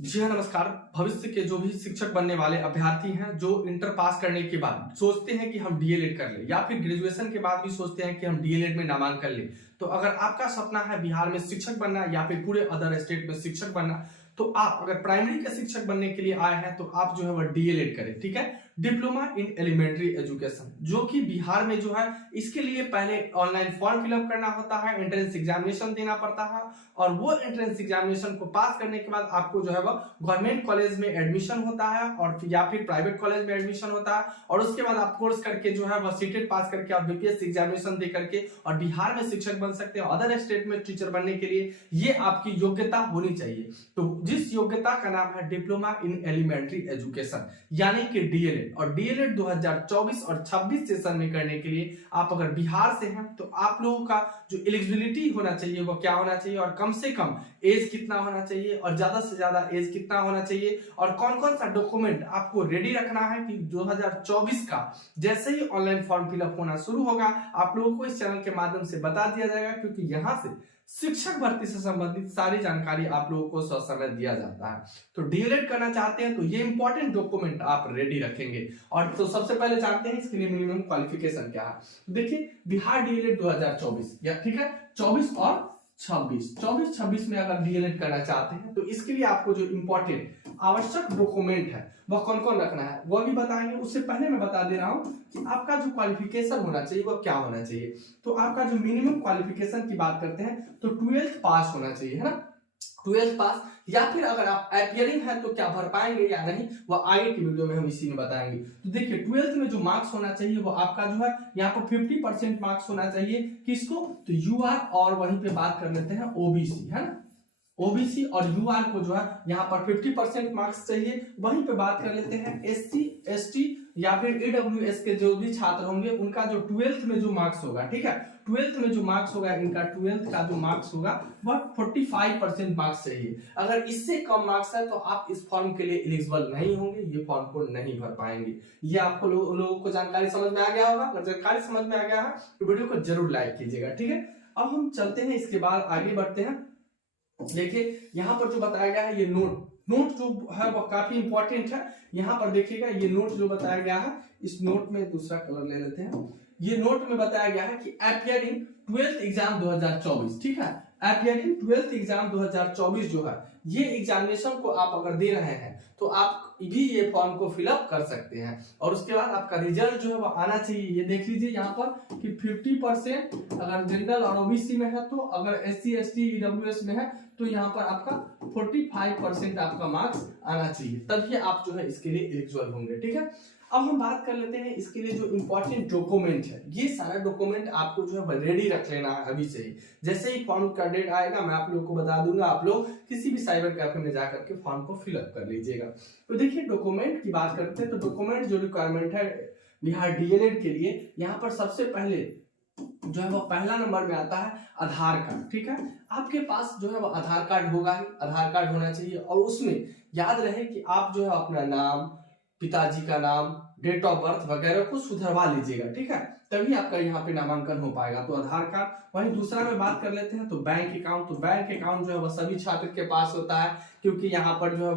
जी हाँ, नमस्कार। भविष्य के जो भी शिक्षक बनने वाले अभ्यर्थी हैं, जो इंटर पास करने के बाद सोचते हैं कि हम डीएलएड कर लें या फिर ग्रेजुएशन के बाद भी सोचते हैं कि हम डीएलएड में नामांकन लें। तो अगर आपका सपना है बिहार में शिक्षक बनना या फिर पूरे अदर स्टेट में शिक्षक बनना, तो आप अगर प्राइमरी का शिक्षक बनने के लिए आए हैं तो आप जो है वह डीएलएड करें। ठीक है, डिप्लोमा इन एलिमेंट्री एजुकेशन, जो कि बिहार में जो है इसके लिए पहले ऑनलाइन फॉर्म फिलअप करना होता है, एंट्रेंस एग्जामिनेशन देना पड़ता है और वो एंट्रेंस एग्जामिनेशन को पास करने के बाद आपको जो है वो गवर्नमेंट कॉलेज में एडमिशन होता है और या फिर प्राइवेट कॉलेज में एडमिशन होता है और उसके बाद आप कोर्स करके जो है वो सीटेट पास करके आप बीपीएससी एग्जामिनेशन दे करके और बिहार में शिक्षक बन सकते हैं। अदर स्टेट में टीचर बनने के लिए ये आपकी योग्यता होनी चाहिए। तो जिस योग्यता का नाम है डिप्लोमा इन एलिमेंट्री एजुकेशन यानी कि डीएलएड, और डीएलएड 2024 और 26 सेशन में करने के लिए आप अगर बिहार से हैं तो आप लोगों का जो एलिजिबिलिटी होना चाहिए वो क्या होना चाहिए और कम से कम एज कितना होना चाहिए और ज्यादा से ज्यादा एज कितना होना चाहिए और कौन कौन सा डॉक्यूमेंट आपको रेडी रखना है कि 2024 का जैसे ही ऑनलाइन फॉर्म फिलअप होना शुरू होगा आप लोगों को इस चैनल के माध्यम से बता दिया जाएगा, क्योंकि यहाँ से शिक्षक भर्ती से संबंधित सारी जानकारी आप लोगों को ससमय दिया जाता है। तो डीएलएड करना चाहते हैं तो ये इंपॉर्टेंट डॉक्यूमेंट आप रेडी रखेंगे। और तो सबसे पहले जानते हैं इसके लिए मिनिमम क्वालिफिकेशन क्या है। देखिए, बिहार डीएलएड 2024 या ठीक है 24 और 24 में अगर डीएलएड करना चाहते हैं तो इसके लिए आपको जो इंपॉर्टेंट आवश्यक डॉक्यूमेंट है वह कौन कौन रखना है वह भी बताएंगे। उससे पहले मैं बता दे रहा हूं कि आपका जो क्वालिफिकेशन होना चाहिए वह क्या होना चाहिए। तो आपका जो मिनिमम क्वालिफिकेशन की बात करते हैं तो 12th पास होना चाहिए, है ना, 12th पास। या फिर अगर आप अपियरिंग है तो क्या भर पाएंगे या नहीं वह आगे की वीडियो में हम इसी में बताएंगे। तो देखिए 12th में जो मार्क्स होना चाहिए वो आपका जो है यहाँ पर 50% मार्क्स होना चाहिए। किसको? तो यूआर, और वहीं पे बात कर लेते हैं ओबीसी, है ना, ओबीसी और यूआर को जो है यहाँ पर 50% मार्क्स चाहिए। वहीं पे बात कर लेते हैं एससी एसटी या फिर ईडब्ल्यूएस के जो भी छात्र होंगे उनका जो 12th में जो मार्क्स होगा, ठीक है, 12th में जो मार्क्स होगा इनका 12th का जो मार्क्स होगा वह 45% मार्क्स चाहिए। अगर इससे कम मार्क्स है तो आप इस फॉर्म के लिए एलिजिबल नहीं होंगे, ये फॉर्म को नहीं भर पाएंगे। ये आपको लोगों को जानकारी समझ में आ गया होगा। अगर जानकारी समझ में आ गया है तो वीडियो को जरूर लाइक कीजिएगा। ठीक है, अब हम चलते हैं, इसके बाद आगे बढ़ते हैं। देखिए यहाँ पर जो बताया गया है ये नोट जो है वो काफी इंपॉर्टेंट है। यहाँ पर देखिएगा ये नोट जो बताया गया है, इस नोट में दूसरा कलर ले लेते हैं। ये नोट में बताया गया है कि अपियरिंग 12th एग्जाम 2024, ठीक है, अपियरिंग 12th एग्जाम 2024 जो है ये एग्जामिनेशन को आप अगर दे रहे हैं तो आप भी ये फॉर्म को फिलअप कर सकते हैं और उसके बाद आपका रिजल्ट जो है वो आना चाहिए। ये देख लीजिए यहाँ पर कि 50% अगर जनरल और ओबीसी में है, तो अगर एससी एसटी ईडब्ल्यूएस में है तो यहाँ पर आपका 45% आपका मार्क्स आना चाहिए, तभी आप जो है इसके लिए एलिजिबल होंगे। ठीक है, अब हम बात कर लेते हैं इसके लिए जो इंपॉर्टेंट डॉक्यूमेंट है। ये सारा डॉक्यूमेंट आपको जो है रेडी रख लेना है अभी से ही। जैसे ही फॉर्म का डेट आएगा मैं आप लोगों को बता दूंगा, आप लोग किसी भी साइबर कैफे में जाकर के फॉर्म को फिलअप कर लीजिएगा। तो देखिए डॉक्यूमेंट की बात करते हैं तो डॉक्यूमेंट जो रिक्वायरमेंट है बिहार डीएलएड के लिए, यहाँ पर सबसे पहले जो है वो पहला नंबर में आता है आधार कार्ड। ठीक है, आपके पास जो है वो आधार कार्ड होगा ही, आधार कार्ड होना चाहिए और उसमें याद रहे कि आप जो है अपना नाम, पिताजी का नाम, डेट ऑफ बर्थ वगैरह को सुधरवा लीजिएगा। ठीक है, तभी आपका यहाँ पे नामांकन हो पाएगा। तो आधार कार्ड। वहीं दूसरा में बात कर लेते हैं तो बैंक अकाउंट। तो बैंक अकाउंट जो है वह सभी छात्र के पास होता है, क्योंकि यहाँ पर जो है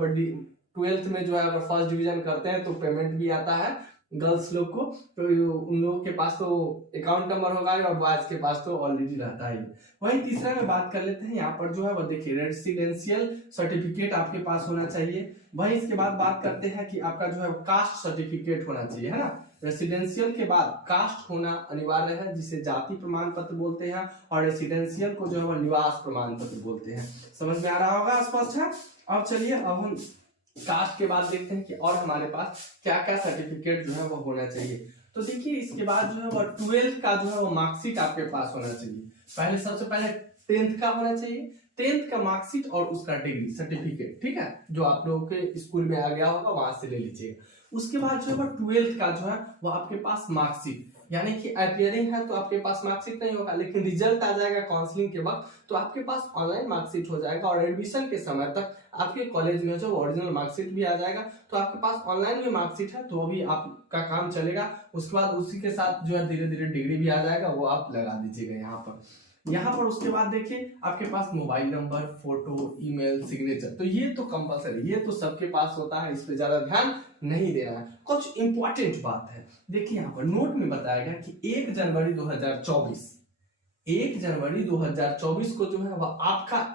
12th में जो है अगर फर्स्ट डिवीजन करते हैं तो पेमेंट भी आता है गर्ल्स लोग को, तो उन लोगों के पास तो अकाउंट नंबर होगा और बॉयज के पास तो ऑलरेडी रहता है। वहीं तीसरा में बात कर लेते हैं, यहाँ पर जो है वो देखिए रेसिडेंशियल सर्टिफिकेट आपके पास होना चाहिए। वहीं इसके बाद बात करते हैं कि आपका जो है कास्ट सर्टिफिकेट होना चाहिए, है ना। रेसिडेंशियल के बाद कास्ट होना अनिवार्य है, जिसे जाति प्रमाण पत्र बोलते हैं, और रेसिडेंशियल को जो है वो निवास प्रमाण पत्र बोलते हैं। समझ में आ रहा होगा, स्पष्ट है। अब चलिए अब हम कास्ट के बाद देखते हैं कि और हमारे पास क्या क्या सर्टिफिकेट जो है वो होना चाहिए। तो देखिए इसके बाद जो है वो 12th का जो है वो मार्कशीट आपके पास होना चाहिए। पहले सबसे पहले 10th का होना चाहिए, 10th का मार्कशीट और उसका डिग्री सर्टिफिकेट, ठीक है, जो आप लोगों के स्कूल में आ गया होगा वहां से ले लीजिएगा। उसके बाद जो है 12th का जो है वो आपके पास मार्कशीट, यानी कि अपियरिंग है तो आपके पास मार्कशीट नहीं होगा, लेकिन रिजल्ट आ जाएगा काउंसलिंग के वक्त तो आपके पास ऑनलाइन मार्कशीट हो जाएगा और एडमिशन के समय तक आपके कॉलेज में जो ओरिजिनल मार्कशीट भी आ जाएगा। तो आपके पास ऑनलाइन भी मार्कशीट है तो अभी आपका काम चलेगा। उसके बाद उसी के साथ जो है धीरे धीरे डिग्री भी आ जाएगा, वो आप लगा दीजिएगा यहाँ पर। यहाँ पर उसके बाद देखिए आपके पास mobile number, photo, email, signature, तो ये तो कंपलसरी, ये तो सबके पास होता है, इस पे ज्यादा ध्यान नहीं देना है। कुछ इंपॉर्टेंट बात है, देखिए यहाँ पर नोट में बताया गया कि 1 जनवरी 2024 को जो है वह आपका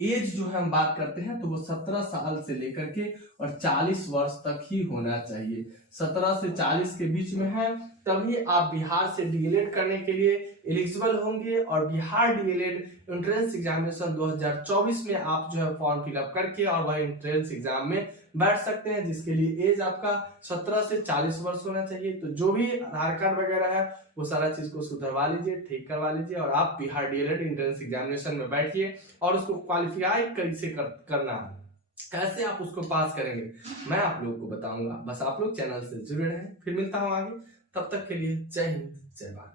एज जो है हम बात करते हैं तो वो 17 साल से लेकर के और 40 वर्ष तक ही होना चाहिए। 17 से 40 के बीच में है तभी आप बिहार से डीएलएड करने के लिए एलिजिबल होंगे, और बिहार डीएलएड एंट्रेंस एग्जामिनेशन 2024 में आप जो है फॉर्म फिलअप करके और वह एंट्रेंस एग्जाम में बैठ सकते हैं, जिसके लिए एज आपका 17 से 40 वर्ष होना चाहिए। तो जो भी आधार कार्ड वगैरह है वो सारा चीज को सुधरवा लीजिए, ठीक करवा लीजिए, और आप बिहार डीएलएड एंट्रेंस एग्जामिनेशन में बैठिए और उसको क्वालिफाई कैसे करना है, कैसे आप उसको पास करेंगे, मैं आप लोगों को बताऊंगा। बस आप लोग चैनल से जुड़े रहें, फिर मिलता हूं आगे, तब तक के लिए जय हिंद, जय भारत।